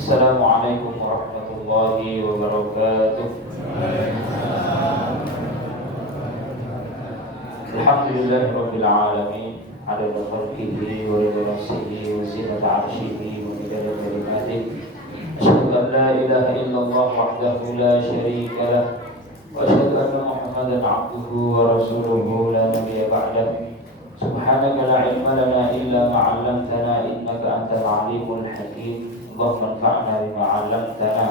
Assalamualaikum warahmatullahi wabarakatuh. Alhamdulillahirabbil alamin. Adada khalqihi wa rida nafsihi wa zinata 'arsyihi wa midada kalimatihi. Asyhadu an la ilaha illallah wahdahu la syarika lah wa asyhadu anna Muhammadan 'abduhu wa rasuluhu la nabiyya ba'dah. Subhanaka la ilma lana illa ma 'allamtana innaka antal 'alimul hakim. Allahumma anfa'na bima 'allamtana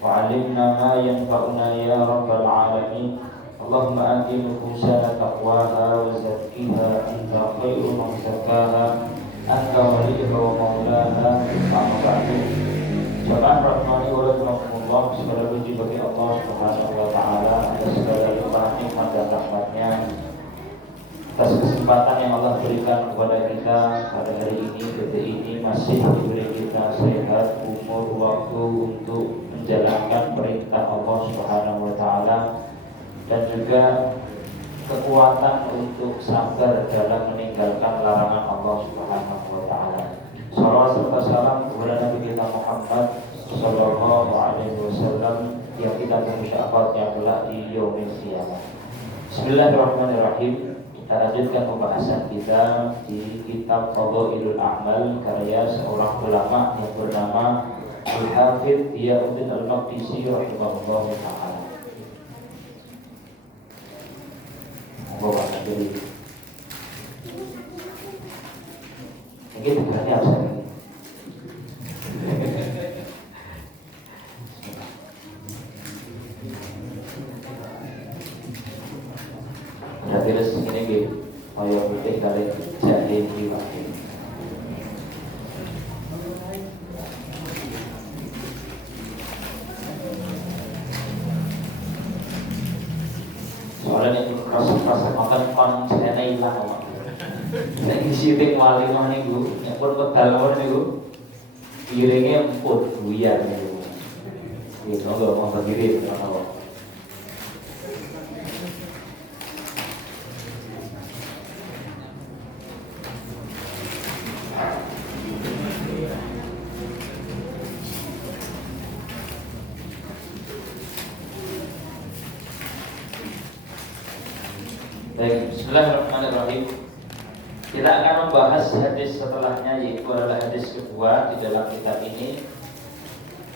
wa 'allimna ma yanfa'una ya rabbal alamin. Allahumma ati nufusana taqwaha wa zakkiha anta khairu man zakkaha anta waliyuha wa maulaha. Amma ba'du. Jamaah rahmani wa rahmatullah, segala puji bagi Allah Subhanahu wa taala atas segala limpahan nikmat dan rahmatnya, atas kesempatan yang Allah berikan kepada kita pada hari ini, detik ini masih diberi kita sehat, umur, waktu untuk menjalankan perintah Allah Subhanahu wa taala dan juga kekuatan untuk sabar dalam meninggalkan larangan Allah Subhanahu wa taala. Salawat serta salam kepada Nabi kita Muhammad sallallahu alaihi wasallam yang kita tunggu syafaatnya kelak di yaumil qiyamah. Bismillahirrahmanirrahim. Kita lanjutkan pembahasan kita di kitab Fadhailul A'mal karya seorang ulama yang bernama Al-Hafidz Iyauddin Al-Maqdisi rahimahullah ta'ala. Bawa jadi ini tujuannya apa sih? Berarti terus ini gitu, Oyo putih kali jadi diwakil. Soalnya itu kerasa makan konsennya hilang kok. Lagi syuting wali mah niku, nyepur pedal mawon niku. Piringnya emput buyar niku. Gitu enggak mau berdiri apa. Baik, bismillahirrahmanirrahim. Kita akan membahas hadis setelahnya, yaitu adalah hadis kedua di dalam kitab ini.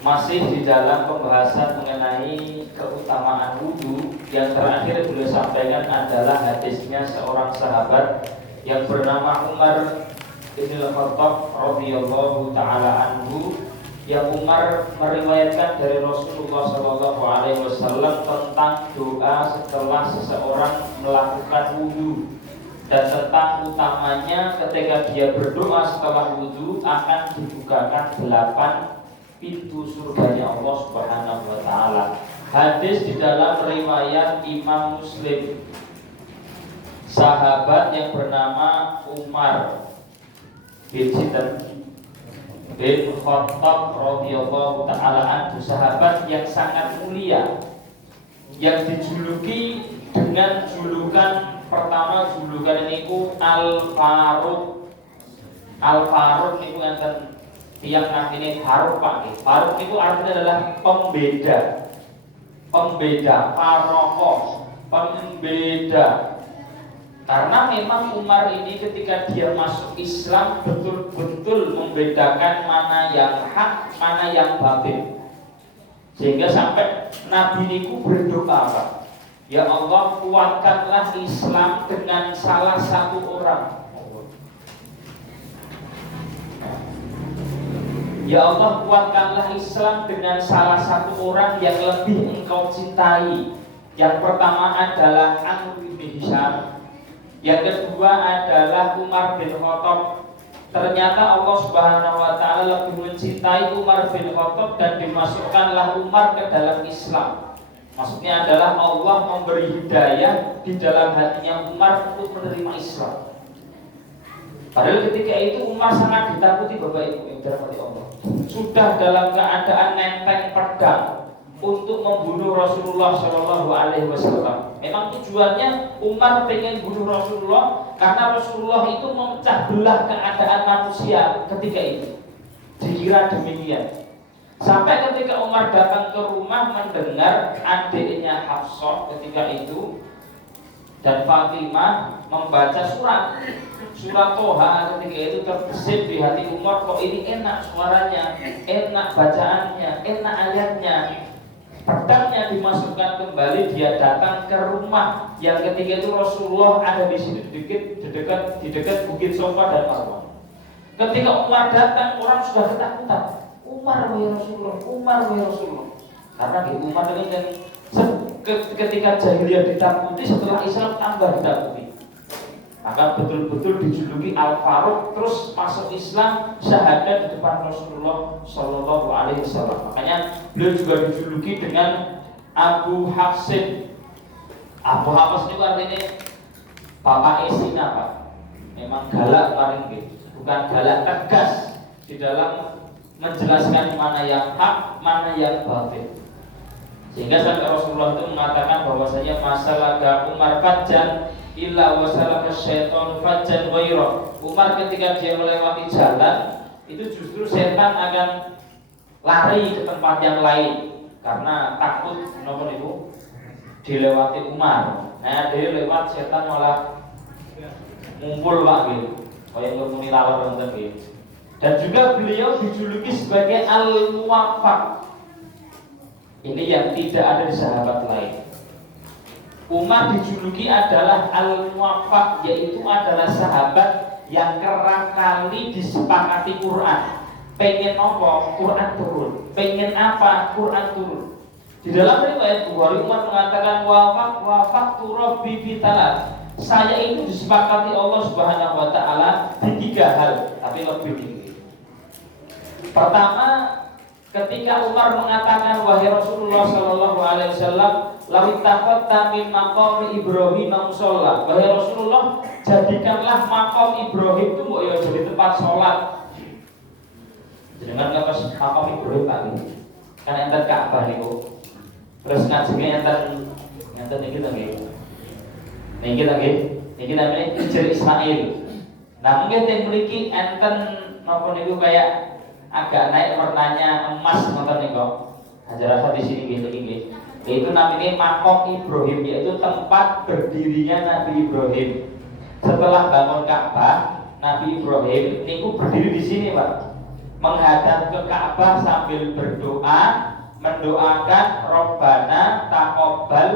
Masih di dalam pembahasan mengenai keutamaan wudu. Yang terakhir beliau sampaikan adalah hadisnya seorang sahabat yang bernama Umar bin Khattab radhiyallahu taala anhu, yang Umar meriwayatkan dari Rasulullah SAW tentang doa setelah seseorang melakukan wudu, dan tentang utamanya ketika dia berdoa setelah wudu akan dibukakan 8 pintu surganya Allah Subhanahu wa taala. Hadis di dalam riwayat Imam Muslim. Sahabat yang bernama Umar bin Khattab radhiyallahu taala anhu, sahabat yang sangat mulia, yang dijuluki dengan julukan pertama, julukan niku Al-Faruq. Al-Faruq niku enten tiyang namine Faruq Pak. Faruq niku artinya adalah pembeda. Pembeda, Faroqo, pembeda. Karena memang Umar ini ketika dia masuk Islam betul-betul membedakan mana yang hak, mana yang batil. Sehingga sampai Nabi niku berdoa, Pak, ya Allah, kuatkanlah Islam dengan salah satu orang. Ya Allah, kuatkanlah Islam dengan salah satu orang yang lebih engkau cintai. Yang pertama adalah Amr bin Hisham. Yang kedua adalah Umar bin Khattab. Ternyata Allah Subhanahu wa taala lebih mencintai Umar bin Khattab dan dimasukkanlah Umar ke dalam Islam. Maksudnya adalah Allah memberi hidayah di dalam hatinya Umar untuk menerima Islam. Padahal ketika itu Umar sangat ditakuti Bapak Ibu yang dirahmati Allah. Sudah dalam keadaan nenteng pedang untuk membunuh Rasulullah Shallallahu Alaihi Wasallam. Memang tujuannya Umar pengen bunuh Rasulullah karena Rasulullah itu memecah belah keadaan manusia ketika itu. Dikira demikian. Sampai ketika Umar datang ke rumah mendengar adiknya Hafsah ketika itu dan Fatimah membaca surat Toha, ketika itu terbesit di hati Umar, kok ini enak suaranya, enak bacaannya, enak ayatnya. Pedangnya dimasukkan kembali, dia datang ke rumah yang ketika itu Rasulullah ada di situ di dekat Bukit Sofa dan Marwah. Ketika Umar datang, orang sudah ketakutan. Umar wahai Rasulullah, Umar wahai Rasulullah. Karena di Umar ini kan ketika jahiliyah ditakuti, setelah Islam tambah ditakuti. Maka betul-betul dijuluki Al-Faruq, terus masuk Islam, syahadat di depan Rasulullah Shallallahu Alaihi Wasallam. Makanya beliau juga dijuluki dengan Abu Hafsin. Abu Hafs itu artinya Bapak Esina, Pak. Memang galak paling gitu, bukan galak tegas di dalam menjelaskan mana yang hak, mana yang batil. Sehingga sampai Rasulullah itu mengatakan bahwasanya masalah Umar fajjan illa wasalaka syaitan fajjan ghaira. Umar ketika dia melewati jalan itu justru setan akan lari ke tempat yang lain karena takut napa niku dilewati Umar. Nah, dia lewat setan malah ngumpul Pak gitu. Kaya ngomongin lawar wonten nggih. Dan juga beliau dijuluki sebagai Al-Muwaffaq. Ini yang tidak ada di sahabat lain. Umar dijuluki adalah Al-Muwaffaq, yaitu adalah sahabat yang kerap kali disepakati Quran. Pengen apa? Quran turun. Pengen apa? Quran turun. Di dalam riwayat Bukhari, Umar mengatakan wafaq turabbi bitalat. Saya itu disepakati Allah Subhanahu wa taala di 3 hal, tapi lebih tinggi. Pertama, ketika Umar mengatakan wahai Rasulullah sallallahu alaihi wasallam, "Law taqatta min maqam Ibrahim musalla." Wahai Rasulullah, jadikanlah makam Ibrahim itu mbok ya jadi tempat salat. Jenengan kapas makam Ibrahim Pak. Kan enten Ka'bah niku. Terus ngajenge enten iki to nggih. Niki to nggih. Niki namanya Hijr Ismail. Nah, mungkin yang memiliki enten napa niku kayak agak naik warnanya emas nonton nih kok. Hajar Aswad di sini gitu gini. Itu namanya makom Ibrahim, yaitu tempat berdirinya Nabi Ibrahim. Setelah bangun Ka'bah, Nabi Ibrahim niku berdiri di sini Pak, menghadap ke Ka'bah sambil berdoa, mendoakan Rabbana taqabbal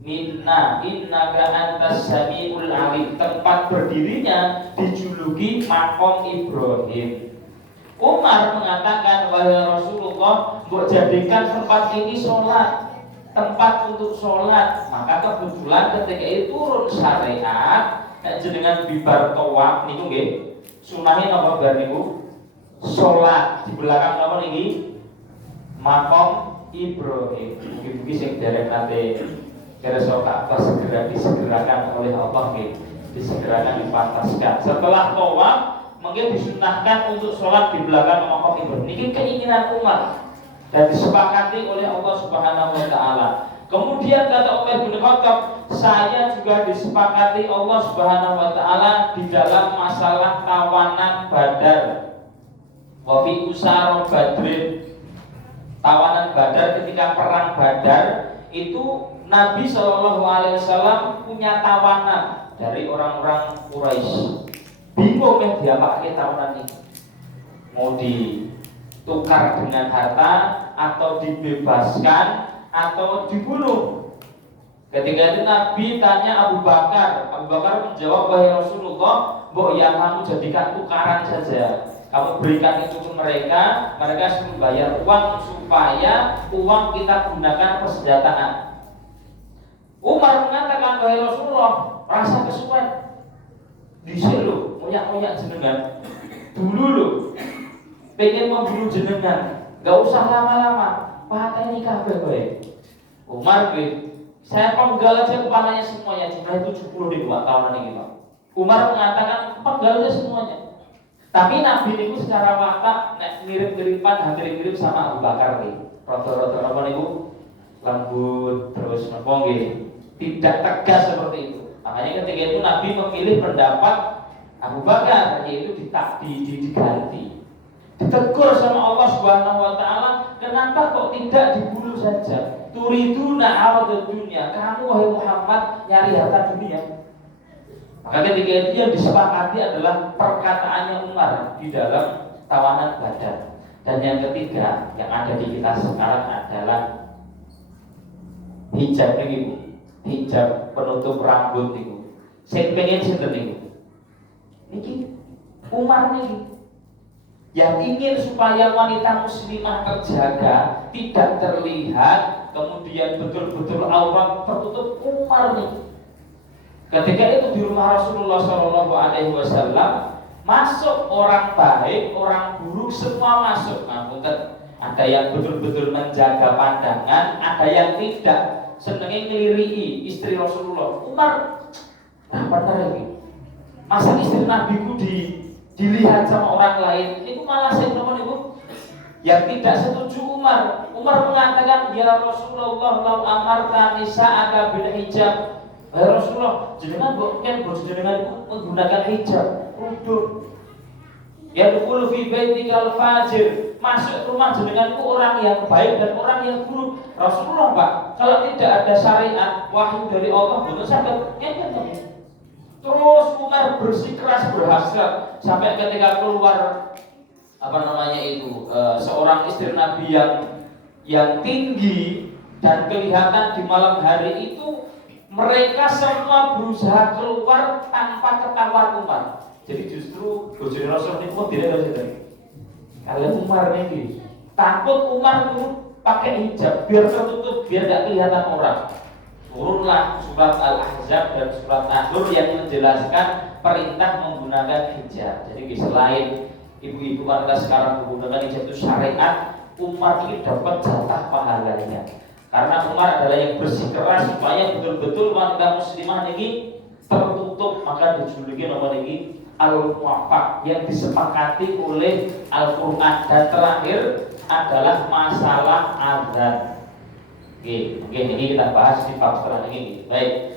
minna innaka antas samiul alim. Tempat berdirinya dijuluki makom Ibrahim. Umar mengatakan wahai Rasulullah, mbok jadikan tempat ini sholat, tempat untuk sholat. Maka kebetulan ketika itu turun syariat jenengan bibar tawaf niku nggih sunahe napa bar niku sholat di belakang napa niki makom Ibrahim. Mugi-mugi sing derek nate kersa Ka'bah segera disegerakan oleh Allah nggih, disegerakan dipantaskan. Setelah tawaf mungkin disunahkan untuk sholat di belakang makom Ibrahim. Ini keinginan Umar dan disepakati oleh Allah Subhanahu wa taala. Kemudian kata Umar bin Khattab, saya juga disepakati Allah Subhanahu wa taala di dalam masalah tawanan Badar. Wa fi usara Badrin. Tawanan Badar ketika perang Badar itu Nabi Shallallahu alaihi wasallam punya tawanan dari orang-orang Quraisy. Bingung yang dia pakai tawanan ini, mau ditukar dengan harta atau dibebaskan atau dibunuh. Ketika itu Nabi tanya Abu Bakar menjawab wahai Rasulullah, mbok ya kamu jadikan tukaran saja, kamu berikan itu ke mereka harus membayar uang supaya uang kita gunakan persenjataan. Umar mengatakan wahai Rasulullah, rasa kesuwen dhisik lho, moyak-moyak jenengan. Dulu lho pengen membunuh jenengan, enggak usah lama-lama, pateni kabeh kowe. Umar saya penggal aja kepalanya semuanya, jumlah 70.000 tahunan ini Pak. Umar mengatakan penggal aja semuanya. Tapi Nabi niku secara watak nek mirip-miripan hampir mirip sama Abu Bakar nih. Rada-rada apa niku lembut terus napa nggih, tidak tegas seperti itu. Makanya ketika itu Nabi memilih pendapat Abu Bakar, yaitu diganti, ditegur sama Allah Subhanahu wa taala, kenapa kok tidak dibunuh saja? Turiduna aradud dunya, kamu wahai Muhammad nyari harta dunia. Maka ketika itu yang disepakati adalah perkataannya Umar di dalam tawanan Badar. Dan yang ketiga yang ada di kita sekarang adalah hijab ini, hijab penutup rambut itu. Saya pengen sinten niku. Niki Umar niki yang ingin supaya wanita muslimah terjaga, tidak terlihat, kemudian betul-betul aurat tertutup, Umar nih. Ketika itu di rumah Rasulullah SAW masuk orang baik, orang buruk, semua masuk. Ada yang betul-betul menjaga pandangan, ada yang tidak, senengnya ngeliri istri Rasulullah. Umar, nah benar lagi. Masa istri Nabi ku dilihat sama orang lain, itu malah saya teman ibu yang tidak setuju Umar. Umar mengatakan, ya Rasulullah, lau amarta nisa'aka bil hijab. Ya Rasulullah, jenengan bukan jenengan menggunakan hijab, kerudung. Ya dukul fi baitikal fajir, masuk rumah jenengan itu orang yang baik dan orang yang buruk. Rasulullah Pak, kalau tidak ada syariat wahyu dari Allah, betul sahabat ngeten. Terus Umar bersikeras berhasrat sampai ketika keluar seorang istri Nabi yang tinggi dan kelihatan di malam hari itu, mereka semua berusaha keluar tanpa ketahuan Umar. Jadi justru bojone Rasul ini pun tidak ada. Kalian Umar ini takut Umar itu pakai hijab biar tertutup, biar tidak kelihatan orang. Turunlah surat Al-Ahzab dan surat An-Nur yang menjelaskan perintah menggunakan hijab. Jadi selain ibu-ibu wanita sekarang menggunakan hijab itu syariat, Umar ini dapat jatah pahalanya. Karena Umar adalah yang bersikeras supaya betul-betul wanita muslimah ini tertutup, maka dijuluki nama ini Al-Muwafaq yang disepakati oleh Al-Quran. Dan terakhir adalah masalah azan. Oke, ini kita bahas di bab setelah ini. Baik.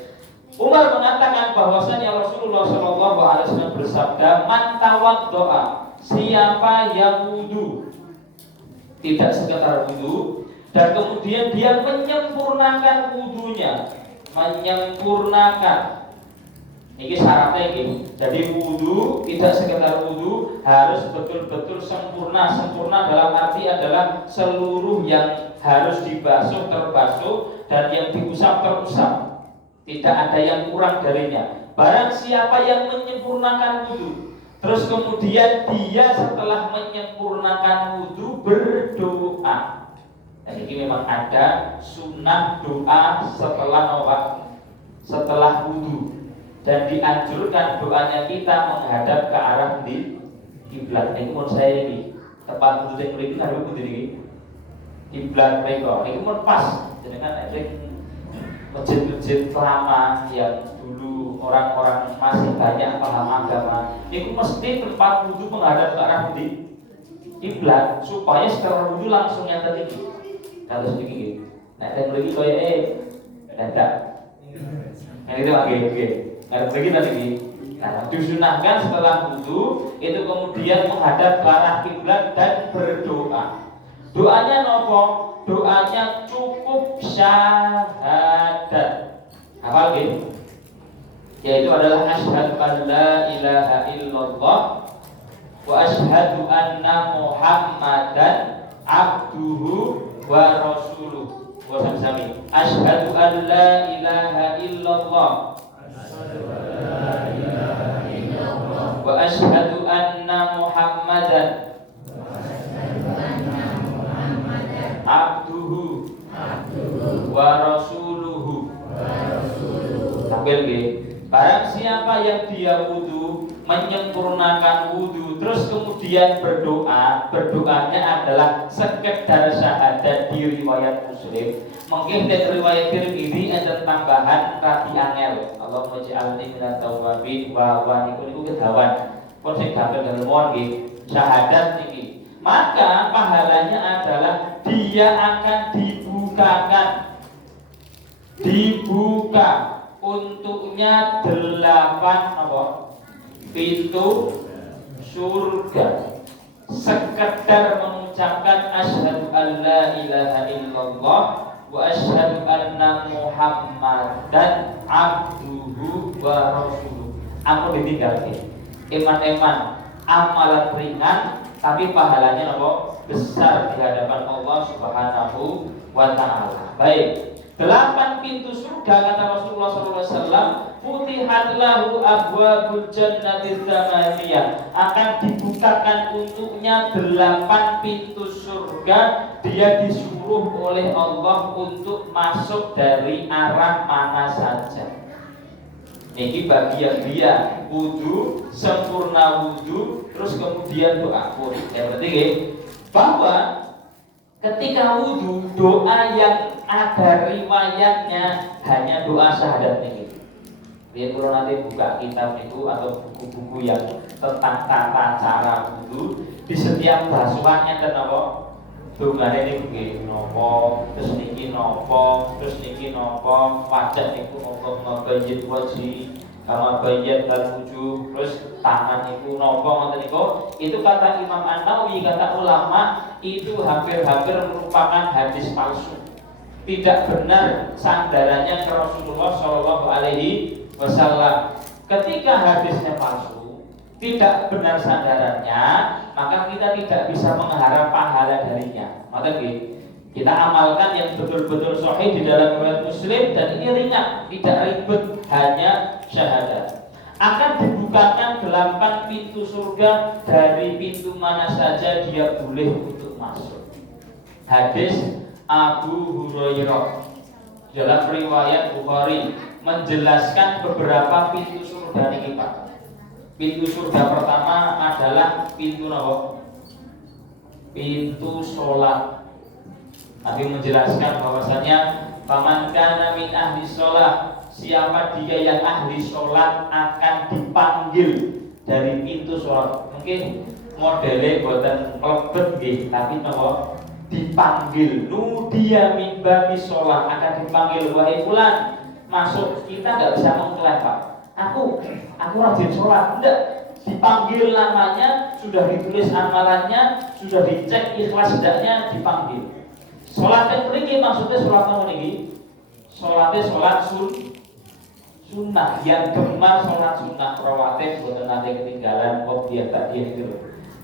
Umar mengatakan bahwasanya Rasulullah SAW bersabda, "Man tawaddoa, siapa yang wudu, tidak sekedar wudu, dan kemudian dia menyempurnakan wudunya, menyempurnakan." Ini syaratnya ini. Jadi wudu tidak sekedar wudu, harus betul-betul sempurna. Sempurna dalam arti adalah seluruh yang harus dibasuh terbasuh dan yang diusap terusap. Tidak ada yang kurang darinya. Barang siapa yang menyempurnakan wudu, terus kemudian dia setelah menyempurnakan wudu berdoa. Dan ini memang ada sunnah doa setelah wudu. Dan dianjurkan doanya kita menghadap ke arah di kiblat. Ini menurut saya ini tempat wudhu yang beri kita harus berdiri kiblat mereka. Ini pun pas dengan masjid-masjid lama yang dulu orang-orang masih banyak paham agama. Itu mesti tempat wudhu menghadap ke arah di kiblat supaya setelah wudhu langsung yang tadi harus begini. Nah, yang lagi kayak dadak. Yang itu oke. Harus begini lagi. Nah, disunahkan setelah wudu itu kemudian menghadap ke arah kiblat dan berdoa. Doanya nopo? Doanya cukup syahadat. Hafal gitu? Yaitu adalah asyhadu an la ilaha illallah wa asyhadu anna Muhammadan abduhu wa rasuluh. Wa sami-sami. Asyhadu an la ilaha illallah wa asyhadu anna Muhammadan abduhu wa rasuluhu. Sambil nggih. Barang siapa yang dia wudu, menyempurnakan wudu, terus kemudian berdoanya adalah sekedar syahadat di riwayat Muslim. Mungkin dari riwayat Tirmidzi ada tambahan rabi angel. Allahumma ij'alni minat tawwabin wa niku kedawan. Pun sing dapet dalem nggih syahadat niki. Maka pahalanya adalah dia akan dibuka untuknya 8 pintu surga sekedar mengucapkan asyhadu an la ilaha illallah wa asyhadu anna Muhammadan abduhu wa rasuluh. Aku ditinggalke. Eman-eman amalan ringan tapi pahalanya apa? Besar di hadapan Allah Subhanahu wa taala. Baik. 8 pintu surga kata Rasulullah SAW, futihat lahu abwabul jannati tsamaniyah, akan dibukakan untuknya 8 pintu surga. Dia disuruh oleh Allah untuk masuk dari arah mana saja. Ini bagi yang dia wudu, sempurna wudu, terus kemudian doa pun. Yang penting bahwa ketika wudu, doa yang ada riwayatnya hanya doa syahadat ini. Dia kalau nanti buka kitab itu atau buku-buku yang tentang tata cara wudu, di setiap basuhannya dan apa? Dongane niku nggih napa, terus niki napa, terus niki napa, wajah niku napa bayyid wajhi, kama bayyid dan wujuh, terus tangan niku napa ngoten niku. Itu kata Imam An-Nawawi, kata ulama, itu hampir-hampir merupakan hadis palsu. Tidak benar sandarannya ke Rasulullah Shallallahu Alaihi Wasallam. Ketika hadisnya palsu, tidak benar sandarannya, maka kita tidak bisa mengharap pahala darinya. Maka kita amalkan yang betul-betul sahih di dalam riwayat Muslim, dan ini ringan, tidak ribet, hanya syahadat. Akan dibukakan 8 pintu surga, dari pintu mana saja dia boleh untuk masuk. Hadis Abu Hurairah dalam riwayat Bukhari menjelaskan beberapa pintu surga ini Pak. Pintu surga pertama adalah pintu apa? Pintu sholat. Nabi menjelaskan bahwasanya faman kana min ahli sholat, siapa dia yang ahli sholat akan dipanggil dari pintu sholat. Mungkin modelnya buatan kelebet gitu, tapi apa? Dipanggil. Nudia min babi sholat, akan dipanggil, wahai fulan, masuk. Kita nggak bisa mengklaim Pak, aku rajin sholat, enggak. Dipanggil namanya, sudah ditulis amalannya, sudah dicek ikhlas tidaknya, dipanggil. Sholat yang beri maksudnya sholat apa ini? Sholatnya sholat sunnah, yang gemar sholat sunnah rawatib, bukan nanti ketinggalan kok dia tadi itu.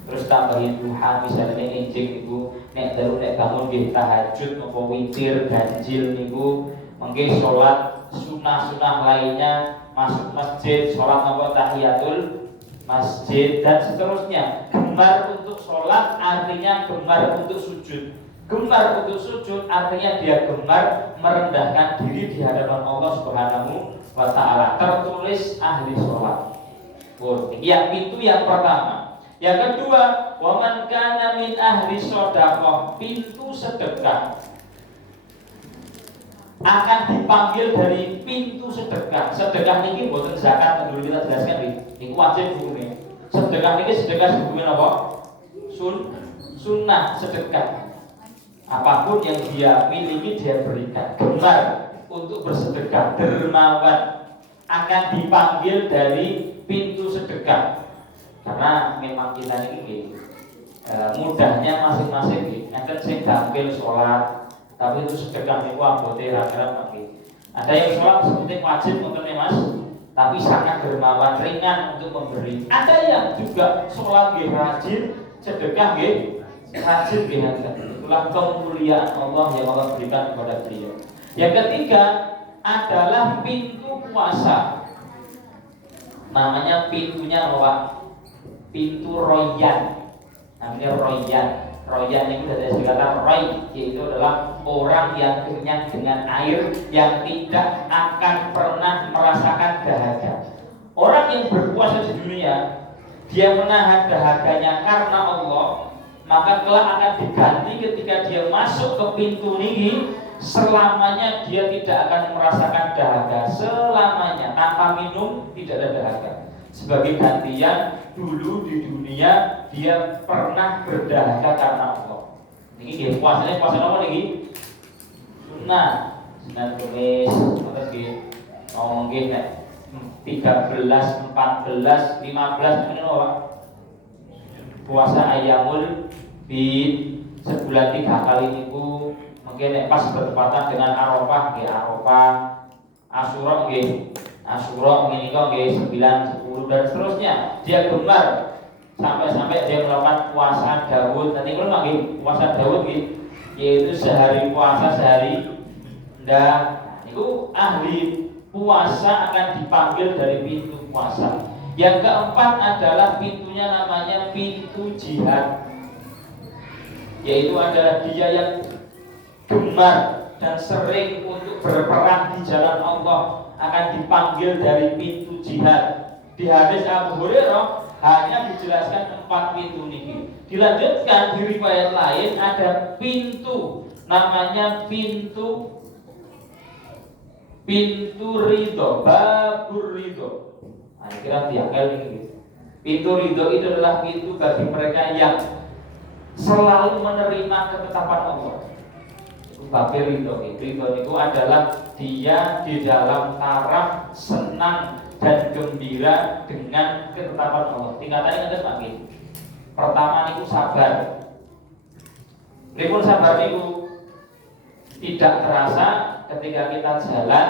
Terus tambahin duha, misalnya injek niku, nek dalu nek bangun nggih tahajud napa witir ganjil niku, mengke sholat sunah-sunah lainnya, masuk masjid, sholat napa tahiyatul masjid dan seterusnya. Gemar untuk sholat artinya gemar untuk sujud. Gemar untuk sujud artinya dia gemar merendahkan diri di hadapan Allah Subhanahu wa taala. Tertulis ahli sholat. Ya, pintu yang pertama. Yang kedua, waman kana min ahli shadaqah, pintu sedekah, akan dipanggil dari pintu sedekah. Sedekah ini bukan zakat, dulu kita jelaskan ini wajib hukumnya. Sedekah ini sedekah hukumnya apa? Sunnah sedekah. Apapun yang dia miliki dia berikan. Gemar untuk bersedekah, dermawan, akan dipanggil dari pintu sedekah. Karena memang kita ini mudahnya masing-masing akan sing tampil sholat, tapi itu sedekah niku abote ra-ra. Ada yang sholat seperti wajib untuk Mas, tapi sangat dermawan, ringan untuk memberi. Ada yang juga sholat nggih rajin, sedekah nggih rajin nggih. Itulah kemuliaan Allah yang Allah berikan kepada beliau. Yang ketiga adalah pintu puasa. Namanya pintunya apa? Pintu royan, namanya royan. Royan itu dari singkatan roy, yaitu adalah orang yang kenyang dengan air, yang tidak akan pernah merasakan dahaga. Orang yang berpuasa di dunia, dia menahan dahaganya karena Allah, maka kelak akan diganti ketika dia masuk ke pintu ini, selamanya dia tidak akan merasakan dahaga, selamanya tanpa minum tidak ada dahaga. Sebagai gantian, dulu di dunia dia pernah berdahaga karena Allah. Ini dia puasanya puasa apa nih? Sunnah, Senin Kamis, terus mungkin 13, 14, 15 ini apa? Puasa Ayyamul Bid, sebulan 3 kali niku mungkin pas bertepatan dengan Arafah nggih Arafah, Asyura nggih Asyura menika nggih 9, 10 dan seterusnya. Dia gemar sampai-sampai dia melakukan puasa Daud. Nanti kalau nggih puasa Daud nggih yaitu sehari puasa sehari ndak. Itu ahli puasa akan dipanggil dari pintu puasa. Yang keempat adalah pintunya namanya pintu jihad, yaitu adalah dia yang gemar dan sering untuk berperang di jalan Allah akan dipanggil dari pintu jihad. Di hadis Abu Hurairah hanya dijelaskan 4 pintu niki. Dilanjutkan di riwayat lain ada pintu namanya pintu ridho, babur ridho. Nah, kira diangkel ini. Pintu ridho itu adalah pintu bagi mereka yang selalu menerima ketetapan Allah. Babir ridho itu adalah dia di dalam taraf senang dan gembira dengan ketetapan Allah. Tingkatannya ada semakin. Pertama niku sabar. Pripun sabar niku tidak terasa ketika kita jalan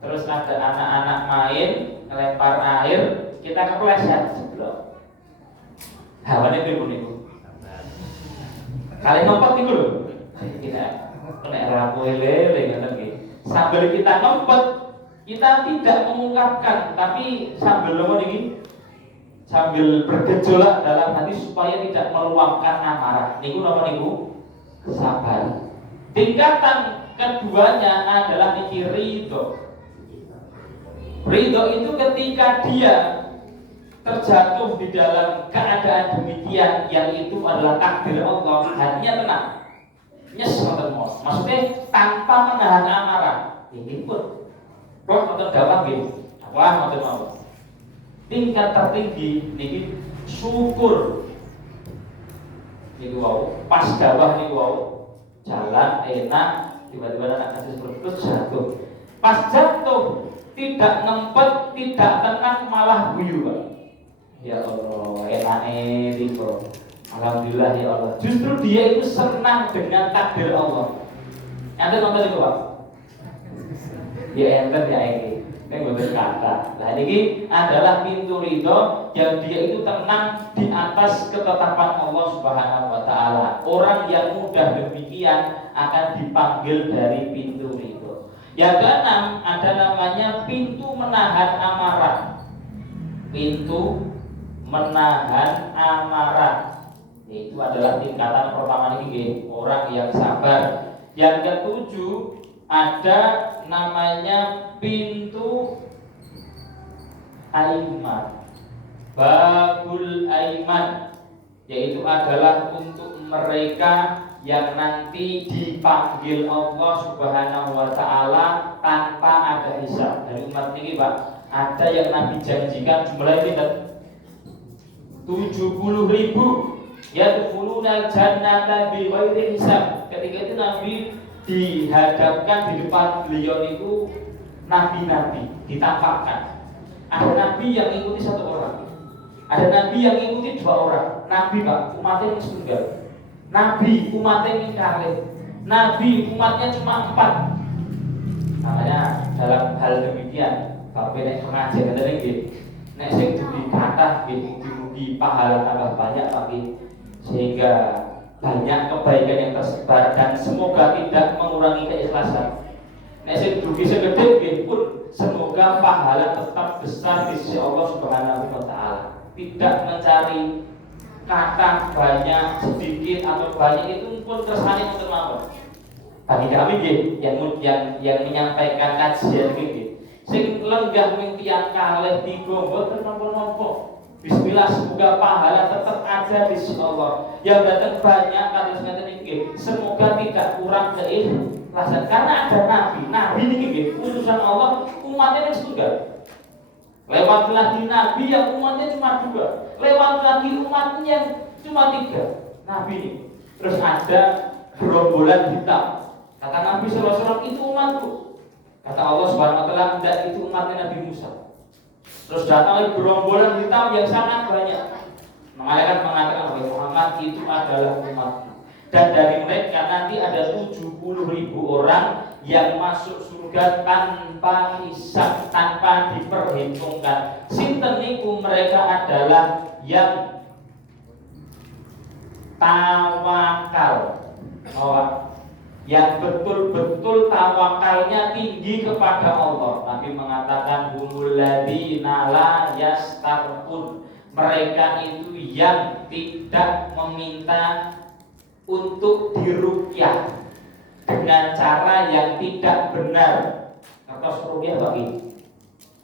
terus ada anak-anak main ngelempar air, kita kepleset jeblok. Hawane pripun niku? Kali ngempet niku lho. Kita nek rapuh lele ngoten nggih. Sambil kita ngempet, kita tidak mengungkapkan, tapi sambil ngomong ini, sambil bergejolak dalam hati supaya tidak meluapkan amarah. Niku napa niku? Sabar. Tingkatan keduanya adalah niki ridho. Ridho itu ketika dia terjatuh di dalam keadaan demikian yang itu adalah takdir Allah, hatinya tenang. Nyes ngoten mos. Maksudnya tanpa menahan amarah. Ini pun kok ngoten gampang nggih. Wah ngoten mawon. Tingkat tertinggi niki syukur. Niku wau, pas dawah niku wau. Jalan enak, tiba-tiba anak kasih terus jatuh. Pas jatuh tidak ngempet, tidak tenang, malah guyu, Pak. Ya Allah, enake niku. Alhamdulillah ya Allah. Justru dia itu senang dengan takdir Allah. Enten nonton itu Pak? Ya enten ya ini. Ini betul kata. Nah ini adalah pintu ridho yang dia itu tenang di atas ketetapan Allah Subhanahu Wa Taala. Orang yang mudah demikian akan dipanggil dari pintu ridho. Yang keenam ada namanya pintu menahan amarah. Pintu menahan amarah. Itu adalah tingkatan pertama ini, orang yang sabar. Yang ketujuh ada namanya pintu aiman, babul aiman, yaitu adalah untuk mereka yang nanti dipanggil Allah Subhanahu Wa Taala tanpa ada hisab. Dari umat ini Pak, ada yang Nabi janjikan jumlahnya 70.000 yadkhuluna jannata bighairi hisab. Ketika itu Nabi dihadapkan di depan beliau itu nabi-nabi ditampakkan. Ada nabi yang ikuti 1 orang, ada nabi yang ikuti 2 orang. Nabi Pak, umatnya yang tunggal. Nabi umatnya yang kalih. Nabi umatnya cuma 4. Makanya dalam hal demikian Bapak nek pengajian ngene iki, nek sing dikatah di pahala tambah banyak lagi, sehingga banyak kebaikan yang tersebar dan semoga tidak mengurangi keikhlasan. Nek sing dugi segede nggih pun semoga pahala tetap besar di sisi Allah Subhanahu Wa Taala. Tidak mencari kata banyak, sedikit atau banyak itu pun kersane untuk mawon. Bagi kami nggih yang menyampaikan kajian nggih sing lenggah mimpian kalih tiga mboten napa-napa. Bismillah, semoga pahala tetap ada di sisi Allah. Yang datang banyak kados ngeten iki, semoga tidak kurang keikhlasan karena ada nabi. Nabi niki nggih utusan Allah, umatnya wis tunggal. Lewat lagi nabi yang umatnya cuma 2. Lewat lagi umatnya yang cuma 3. Nabi ini. Terus ada gerombolan hitam. Kata Nabi sallallahu alaihi wasallam, itu umatku. Kata Allah Subhanahu wa taala, enggak, itu umatnya Nabi Musa. Terus datang lagi gerombolan hitam yang sangat banyak. Malaikat mengatakan bahwa Muhammad itu adalah umatmu. Dan dari mereka nanti ada 70.000 orang yang masuk surga tanpa hisab, tanpa diperhitungkan. Sinten niku, mereka adalah yang tawakal, yang betul-betul tawakalnya tinggi kepada Allah. Nabi mengatakan humul ladzina la yastarqun, mereka itu yang tidak meminta untuk diruqyah dengan cara yang tidak benar. Kertas ruqyah bagi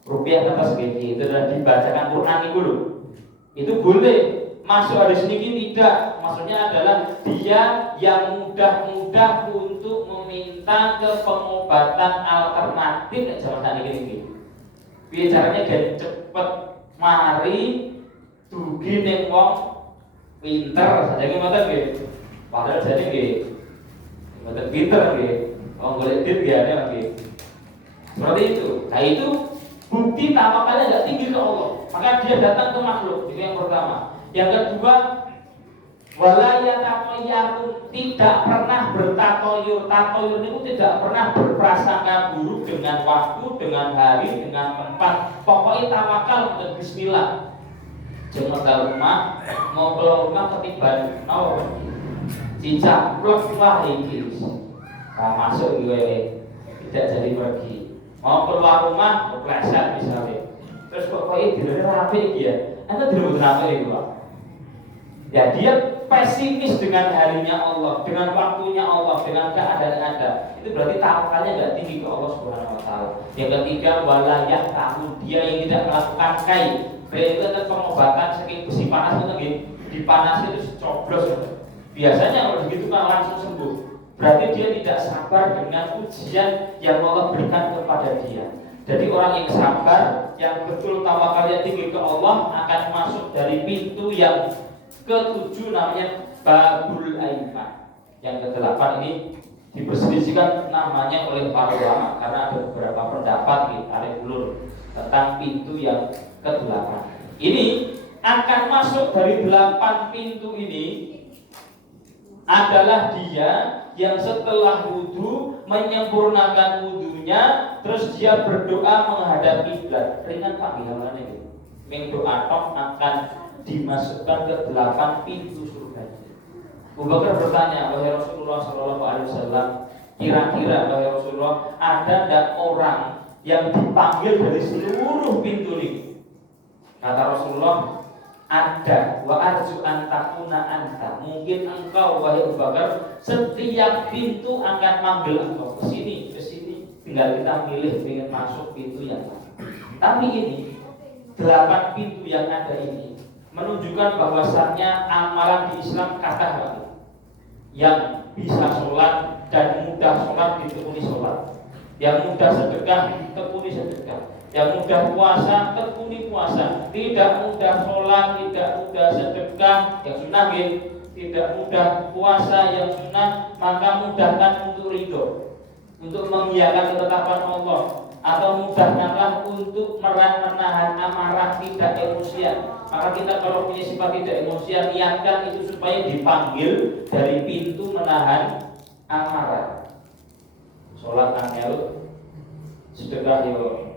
ruqyah kertas begini itu adalah dibacakan Quran dulu. Itu boleh. Masuk hadis ini tidak. Maksudnya adalah dia yang mudah-mudah untuk meminta ke pengobatan alternatif zaman saat ini. Bicaranya dan cepet mari dugi ning wong pinter saja ngoten nggih. Padahal jadi nggih ngoten pinter nggih. Wong golek duit nggih ana nggih. Seperti itu. Nah itu bukti tawakalnya enggak tinggi ke Allah. Maka dia datang ke makhluk. Itu yang pertama. Yang kedua, wala yataqayyarun, tidak pernah bertatoyur. Tatoyur itu tidak pernah berprasangka buruk dengan waktu, dengan hari, dengan tempat. Pokoknya tawakal dan bismillah. Jangan ke rumah, mau keluar rumah ketiban, cicak plek wah iki. Masuk gue tidak jadi pergi. Mau keluar rumah, kepleset misalnya. Terus pokoknya diri rapi dia. Anda diri rapi itu, Pak. Ya dia pesimis dengan harinya Allah, dengan waktunya Allah, dengan keadaan ada. Itu berarti tawakalnya tidak tinggi ke Allah Subhanahu Wa Taala. Yang ketiga, walayat tahu, dia yang tidak melakukan kai. Itu adalah pengobatan saking besi panas itu nggih. Dipanasi itu coblos. Biasanya kalau begitu kan langsung sembuh. Berarti dia tidak sabar dengan ujian yang Allah berikan kepada dia. Jadi orang yang sabar, yang betul tawakalnya tinggi ke Allah akan masuk dari pintu yang ke-7 namanya Babul Aiman. Yang ke-8 ini diperselisihkan namanya oleh para ulama karena ada beberapa pendapat di tarik ulur tentang pintu yang ke-8. Ini akan masuk dari 8 pintu ini adalah dia yang setelah wudu menyempurnakan wudunya, terus dia berdoa menghadap kiblat. Ringan panggilannya ini. Mendoa tok akan dimasukkan ke 8 pintu surga. Abu Bakar bertanya, wahai Rasulullah Shallallahu Alaihi Wasallam, kira-kira wahai Rasulullah, ada tidak orang yang dipanggil dari seluruh pintu ini? Kata Rasulullah, ada. Wa arju antakuna anta. Mungkin engkau wahai Abu Bakar setiap pintu akan manggil engkau ke sini. Tinggal kita milih ingin masuk pintu yang mana. Tapi ini 8 pintu yang ada ini menunjukkan bahwasannya amalan di Islam kata yang bisa sholat dan mudah sholat ditekuni sholat, yang mudah sedekah ditekuni sedekah, yang mudah puasa tekuni puasa, tidak mudah sholat, tidak mudah sedekah yang sunnah gitu, tidak mudah puasa yang sunnah, maka mudahkan untuk ridho, untuk mengiyakan ketetapan Allah, atau mudahkanlah untuk menahan amarah, tidak emosian. Maka kita kalau punya sifat tidak emosian, niatkan itu supaya dipanggil dari pintu menahan amarah. Sholat angel, sedekah yo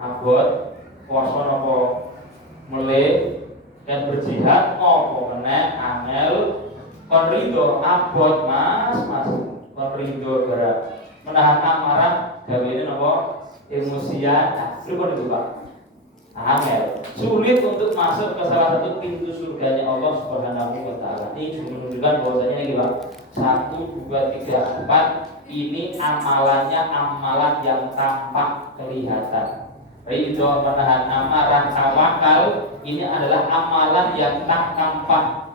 abot, puasa nopo mulai, dan berjihad nopo meneh angel, kon ridho abot mas kon ridho gara menahan amarah gawe ini nopo emosian. Pripun itu Pak? Angel, sulit untuk masuk ke salah satu pintu surganya Allah Subhanahu Wa Taala. Ini menunjukkan bahwasanya ini Pak, 1, 2, 3, 4 ini amalannya amalan yang tampak kelihatan. Ridho, menahan amarah, tawakal ini adalah amalan yang tak tampak.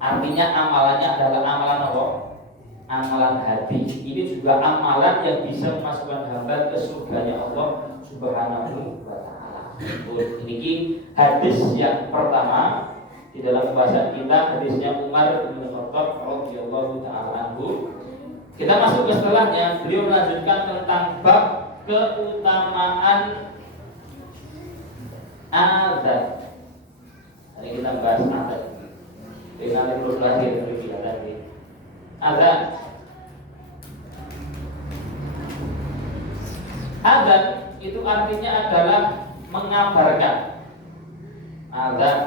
Artinya amalannya adalah amalan apa? Amalan hati. Ini juga amalan yang bisa memasukkan hamba ke surganya Allah Subhanahu Wa Taala. Ini hadis yang pertama di dalam pembahasan kita, hadisnya Umar bin Khattab radhiyallahu taala anhu. Kita masuk ke setelahnya, beliau melanjutkan tentang bab keutamaan azan. Hari kita bahas azan. Dengan belum lahir dari tadi. Azan. Azan itu artinya adalah mengabarkan. Azan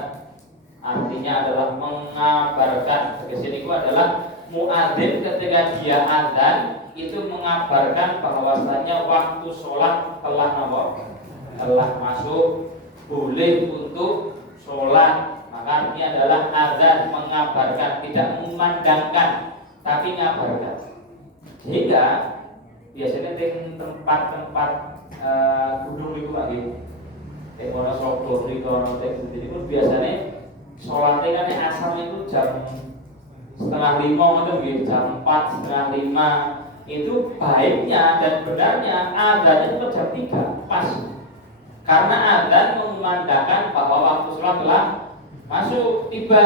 artinya adalah mengabarkan. Kesini itu adalah muadzin ketika dia azan itu mengabarkan bahwasanya waktu sholat telah masuk, boleh untuk sholat. Maka ini adalah azan, mengabarkan, tidak memandangkan, tapi ngabarkan. Sehingga biasanya di tempat-tempat gunung itu Pak gitu. Orang Solo itu orang itu biasanya sholatnya kan asal itu jam 4:30 gitu, jam 4:30 itu baiknya dan benarnya azannya itu jam 3 pas. Karena azan mengumandangkan bahwa waktu sholat telah masuk. Tiba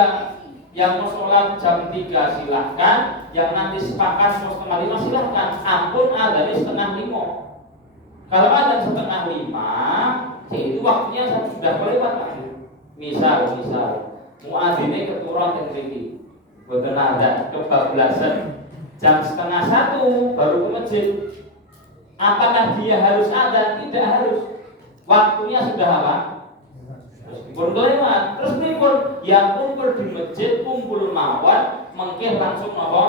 yang mau sholat jam 3 silahkan, yang nanti sepakat mau 4:30 silahkan. Ampun azannya 4:30. Kalau azan 4:30 itu waktunya sudah kelewat. Misal muadzinnya keturun yang tinggi, boten azan kebablasan jam 12:30 baru ke masjid. Apakah dia harus azan? Tidak harus. Waktunya sudah apa? Meskipun kelewat. Terus pripun? Yang kumpul di masjid kumpul mawon mengke langsung apa?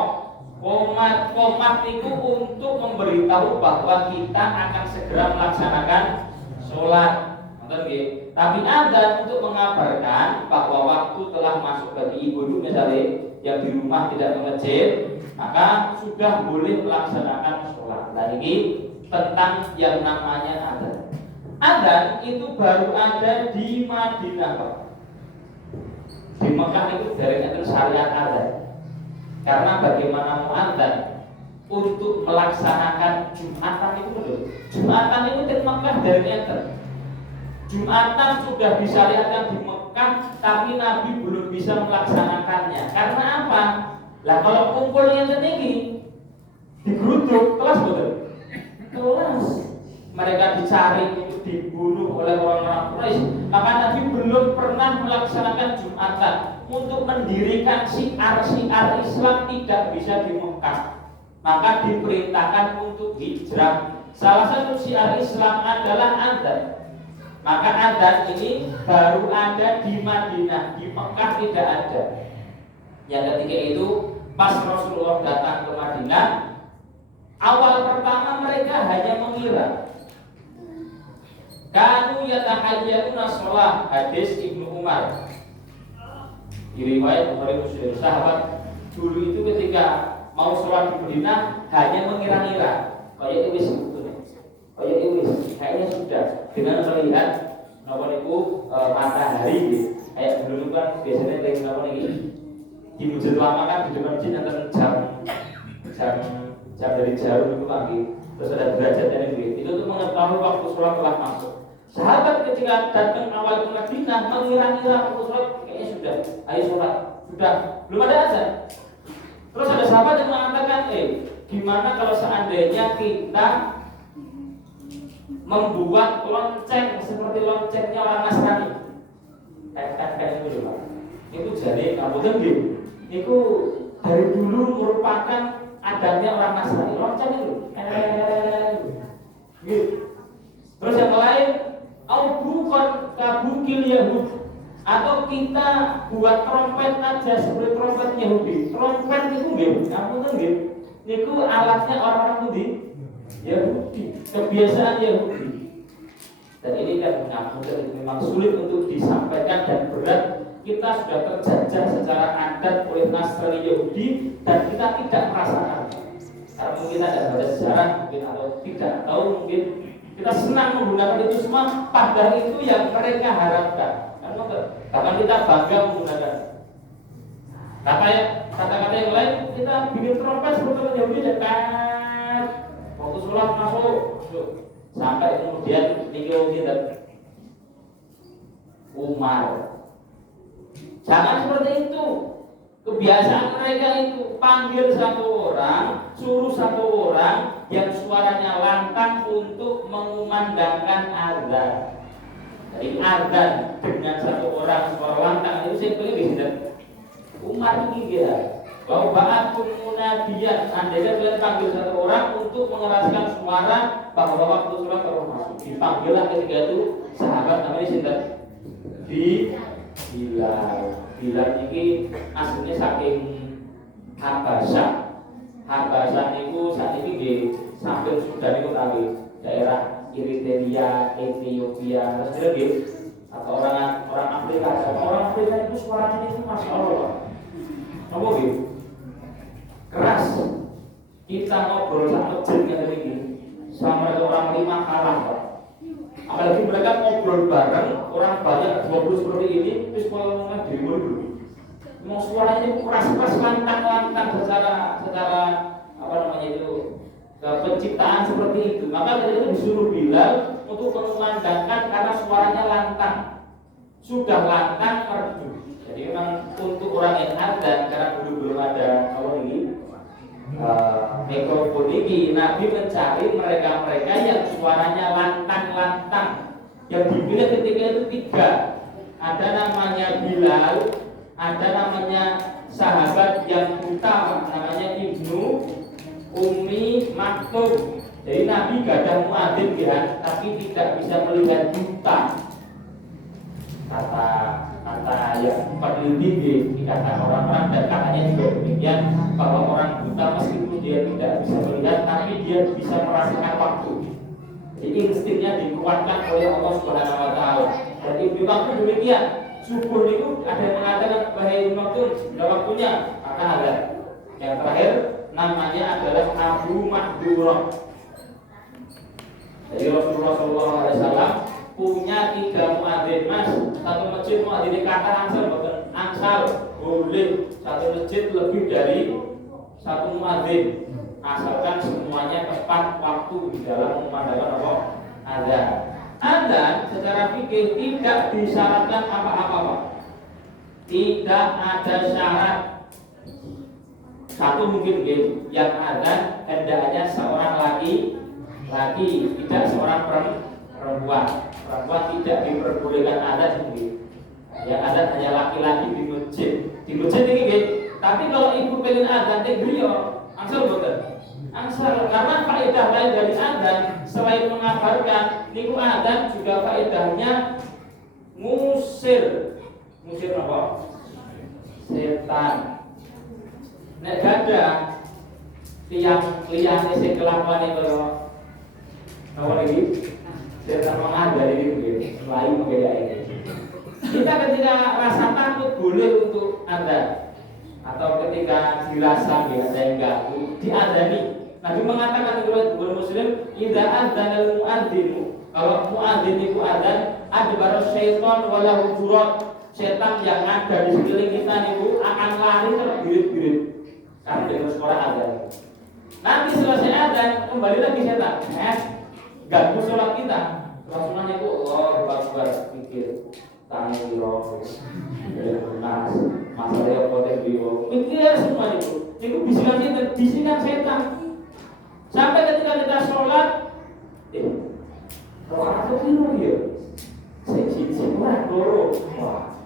Komat itu untuk memberitahu bahwa kita akan segera melaksanakan sholat. Tapi azan untuk mengabarkan bahwa waktu telah masuk bagi ibu misalnya yang di rumah tidak ke masjid, maka sudah boleh melaksanakan sholat. Nah ini tentang yang namanya azan. Azan itu baru ada di Madinah Pak. Di Mekah itu dari syariat azan. Karena bagaimana mau azan untuk melaksanakan Jumatan itu betul. Jumatan itu di Mekah dari itu. Jumatan sudah disyariatkan di Mekah, tapi Nabi belum bisa melaksanakannya. Karena apa? Lah kalau kumpulnya tinggi, digeruduk, kelas betul. Kelas. Mereka dicari untuk dibunuh oleh orang-orang Quraisy. Maka Nabi belum pernah melaksanakan Jumatan. Untuk mendirikan syiar-syiar Islam tidak bisa di Mekah. Maka diperintahkan untuk hijrah. Salah satu syiar Islam adalah azan. Maka azan ini baru ada di Madinah, di Mekah tidak ada. Yang ketika itu pas Rasulullah datang ke Madinah, awal pertama mereka hanya mengira. Kanu yatahayyaruna shalah, hadis Ibnu Umar. Di riwayat Bukhari Muslim, sahabat dulu itu ketika mau sholat di Madinah hanya mengira-ngira. Kayak wis kayaknya sudah dengan melihat matahari gitu. Kayak dulu kan biasanya di masjid lama kan di depan masjid antara jam dari jarum itu pagi, terus ada derajatnya gitu. Itu untuk mengetahui waktu sholat telah masuk. Sahabat ketika datang awal ke Madinah mengira-ngira waktu sholat kayaknya sudah, ayo sholat sudah, belum ada azan. Terus ada sahabat yang mengatakan, gimana kalau seandainya kita membuat lonceng seperti loncengnya orang Nasrani, kayak itu loh. Itu jadi kabutan gitu. Itu dari dulu merupakan adanya orang Nasrani, lonceng itu. Gitu. Terus yang lain, bukan kabukil Yahud, atau kita buat trompet aja seperti trompet Yahudi. Trompet itu gitu, kabutan gitu. Itu alatnya orang-orang Yahudi, kebiasaan Yahudi. Dan ini kan memang sulit untuk disampaikan dan berat. Kita sudah terjajah secara adat oleh Nasrani Yahudi dan kita tidak merasakan. Karena mungkin ada pada sejarah, mungkin atau tidak tahu, mungkin kita senang menggunakan itu semua. Padahal itu yang mereka harapkan. Bahkan kita bangga menggunakan. Kata-kata yang lain, kita bikin trompet seperti Yahudi dekat. Waktu sholat masuk sampai kemudian kita Umar. Jangan seperti itu. Kebiasaan mereka itu panggil satu orang, suruh satu orang yang suaranya lantang untuk mengumandangkan azan. Jadi azan dengan satu orang suara lantang itu saya pilih Umar itu dia. Wa ba'akum munadiyan, andainya kalian panggil satu orang untuk mengeraskan suara bahwa waktu sholat harus masuk. Dipanggillah ketika itu sahabat namanya sinten? Bilal. Bilal ini aslinya saking Habasah niku saat ini di samping Sudan itu tadi daerah Eritrea, Ethiopia, terus dia atau orang Afrika. Orang Afrika itu suaranya itu masya Allah. Apa gitu? Keras. Kita ngobrol sama jin yang ini sama orang 5 kalah, Pak. Apalagi mereka ngobrol bareng orang banyak 20 seperti ini, terus kalau ngomong diri dulu. Mau suaranya itu keras-keras lantang secara apa namanya itu penciptaan seperti itu. Maka ketika itu disuruh Bilal untuk mengumandangkan karena suaranya lantang, sudah lantang merdu. Jadi memang untuk orang yang adzan karena dulu belum ada mikrofon ini, Nabi mencari mereka yang suaranya lantang. Yang dipilih ketika itu 3. Ada namanya Bilal, ada namanya sahabat yang buta namanya Ibnu Ummi Maktum. Jadi Nabi gak ada muadzin ya, tapi tidak bisa melihat buta. Kata yang peneliti dikatakan orang-orang dan katanya juga demikian bahwa orang buta meskipun dia tidak bisa melihat, tapi dia bisa merasakan waktu. Jadi instingnya dikuatkan oleh Allah Subhanahu Wa Taala. Dan Ibnu Maktum demikian. Subuh itu ada yang mengatakan bahaya waktu sudah waktunya, maka ada. Yang terakhir namanya adalah Abu Mahdurah. Jadi Rasulullah SAW punya 3 muadzin, Mas. Satu masjid muadzin kata angsal boleh satu masjid lebih dari 1 muadzin asalkan semuanya tepat waktu di dalam memandangkan apa ada. Adzan secara fikih tidak disyaratkan apa-apa. Tidak ada syarat. Satu mungkin yang adzan hendaknya seorang laki, tidak seorang perempuan. Perempuan tidak diperbolehkan adzan sendiri. Yang adzan hanya laki-laki di masjid. Di masjid ini tapi kalau ibu pengen adzan beliau angsal boten. Angsal karena faedah lain dari adzan selain mengabarkan niku adzan juga faedahnya ngusir apa? Setan. Nek gada tiang liyane sing kelakuane kaya apa iki? Setan mengadari iki selain menggaya ini. Kita ketika rasa takut boleh untuk adzan atau ketika dirasa ada yang ganggu diadzani. Nabi mengatakan kepada Muslim, "Idza adzana al-muadzinu." Kalau muadzin itu adzan, adbara syaitan wala hujurat. Setan yang ada di sekeliling kita itu akan lari terbirit-birit. Karena dengar suara adzan. Nanti selesai adzan, kembali lagi setan. Ganggu sholat kita. Rasulullah itu Allahu Akbar pikir. Tangi roh. Nas, masalah yang poten biwo. Pikir semua itu. Itu bisikan setan. Sampai ketika kita sholat, rokaat itu dia, sekurang doro,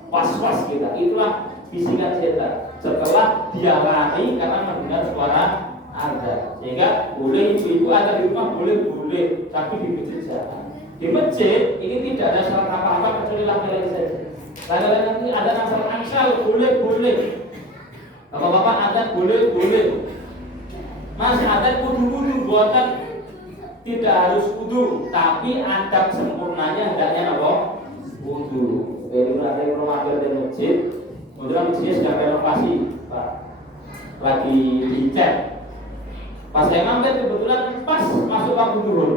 was-was kita. Itulah bisikan setan. Setelah dia lari karena mendengar suara adzan, sehingga boleh ibu-ibu ada di rumah boleh, tapi di masjid jangan. Di masjid ini tidak ada syarat apa-apa kecuali laki-laki saja. Laki-laki nanti ada asal angsal boleh. Bapak-bapak ada boleh. Mas ada kudu buatan tidak harus kudu, tapi adab sempurnanya hendaknya apa? Kudu. Jadi ada yang rumah di masjid, kemudian masjid sedang renovasi, Pak. Lagi dicat. Pas saya mampir kebetulan pas masuk waktu zuhur.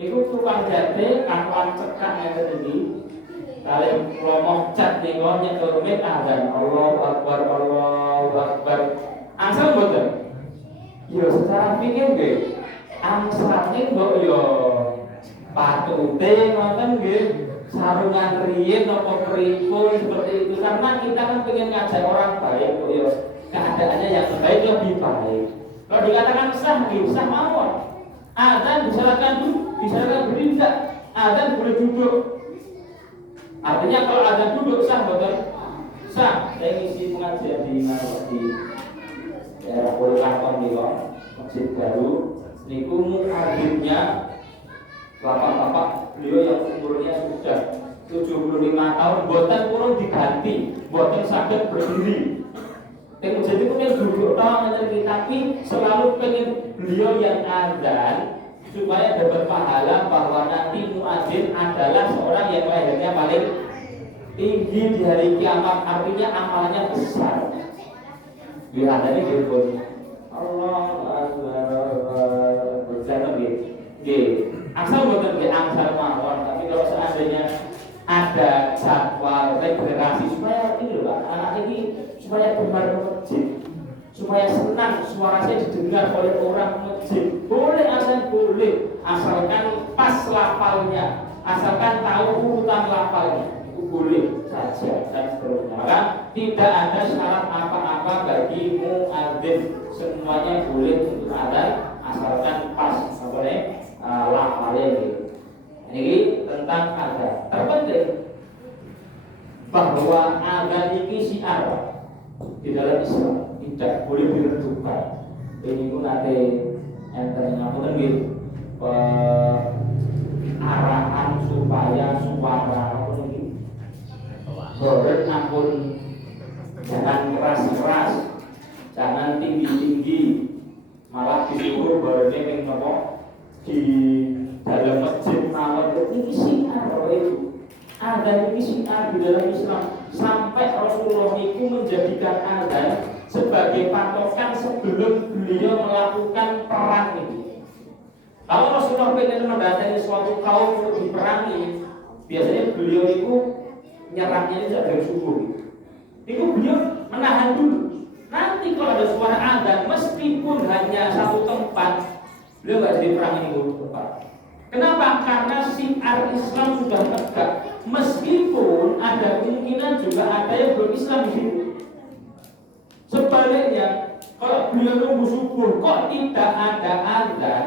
Niku tukang jate kakuan cekak yang tadi. Kalian ngomong cat nih ngomongnya ke rumit azan. Allahu Akbar. Angsal boten. Yo secara pikir nggih, angsane mbok yo patute ngoten nggih, sarungan riyen apa pripun seperti itu karena kita kan pengen ngajak orang baik kok yo keadaannya yang baik lebih baik. Kalau dikatakan sah nggih, sah mawon. Adzan disarankan berdiri tidak, adzan boleh duduk. Artinya kalau adzan duduk sah boten? Sah. Saya ngisi pengajian di daerah Purwakarta niku Masjid Baru niku muadzimnya bapak-bapak beliau yang umurnya sudah 75 tahun, boten purun diganti, boten saged berdiri. Jadi pengen duduk tapi selalu pengen beliau yang azan supaya dapat pahala bahwa nanti muadzin adalah seorang yang lahirnya paling tinggi di hari kiamat, artinya amalnya besar. Lihat tadi gitu. Allah berjalan gitu. Asal bukan di angsal mawon, tapi kalau seandainya ada jadwal regenerasi supaya ini loh Pak, anak ini supaya gemar ke masjid, supaya senang suara saya didengar oleh orang masjid. Boleh azan boleh, asalkan pas lafalnya, asalkan tahu urutan lafalnya, itu boleh saja dan seterusnya. Maka tidak ada syarat apa-apa bagi muadzin, semuanya boleh untuk azan asalkan pas boleh lafalnya gitu. Ini tentang azan. Terpenting bahwa azan ini syiar di dalam Islam tidak boleh diredupkan. Ini pun nanti enten ngapunten nggih arahan supaya suara apa niki boten ampun jangan keras-keras, jangan tinggi-tinggi, malah disuruh barene ning napa di dalam masjid mawon. Ini syiar itu. Azan ini syiar di dalam Islam. Sampai Rasulullah itu menjadikan azan sebagai patokan sebelum beliau melakukan perang ini. Kalau Rasulullah ingin mendatangi suatu kaum untuk diperangi, biasanya beliau itu nyerangnya itu dari subuh. Itu beliau menahan dulu. Nanti kalau ada suara azan, meskipun hanya satu tempat, beliau nggak jadi perang ini tempat. Kenapa? Karena syiar Islam sudah tegak. Meskipun ada kemungkinan juga ada yang berislam di situ. Sebaliknya, kalau beliau nunggu subuh kok tidak ada azan,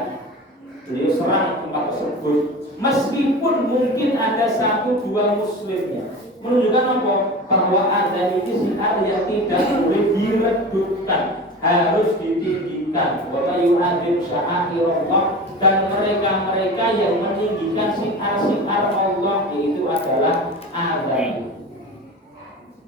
beliau serang tempat tersebut. Meskipun mungkin ada 1-2 muslimnya, menunjukkan apa? Bahwa azan ini syiar yang tidak boleh diredupkan, harus ditinggikan. Wa may yu'adzim sya'airallah, dan mereka-mereka yang meninggikan syiar-syiar Allah itu adalah azan.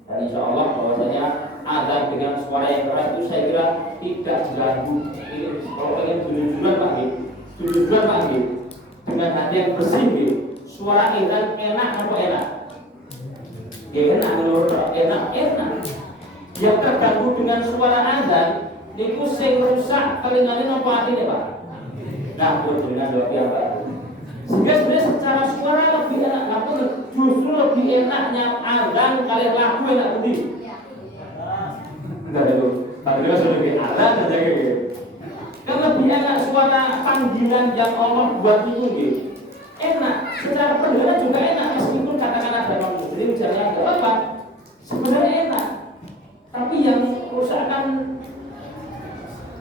Dan insya Allah bahwasanya azan dengan suara yang keras itu saya kira tidak diganggu. Ini kalau pengen jujur-jujuran Pak Gil, jujur-jujuran Pak Gil, dengan hati yang bersih Gil, suara azan enak apa enak? Enak menurut enak. Yang terganggu dengan suara azan itu sing rusak telingane apa atine Pak? Nah, pun dengan doa yang baik. Sehingga sebenarnya secara suara lebih enak, namun justru lebih enaknya azan kali lagu enak nanti. Enggak itu, padahal sudah lebih azan saja gitu. Kan lebih enak suara panggilan yang Allah buat itu gitu. Enak, secara pendengaran juga enak meskipun katakan ada non-muslim misalnya enggak apa, sebenarnya enak. Tapi yang rusakkan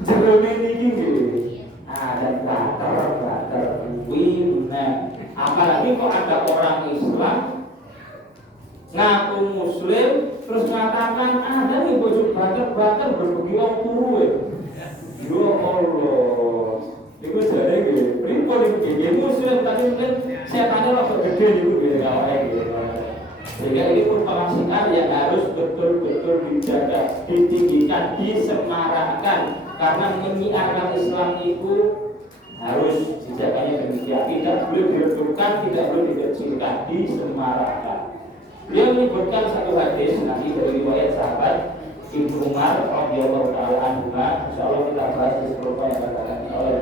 jerone niki gitu. Ada bater wina. Apalagi kok ada orang Islam ngaku muslim terus mengatakan ada nih bojo bater berbagi wong turu ya Allah. Iku jare iki pripun iki muslim tapi mungkin setane rada gede niku nggih awake nggih. Sehingga ini merupakan syiar yang harus betul-betul dijaga, ditinggikan, disemarakkan. Karena menyiarkan Islam itu harus dijaganya demikian, tidak boleh diredupkan, tidak boleh dikecilkan, disemarakkan. Beliau menyebutkan satu hadis nanti dari riwayat sahabat Ibnu Umar radhiyallahu taala anhu. Insyaallah kita bahas di serupa yang dikatakan oleh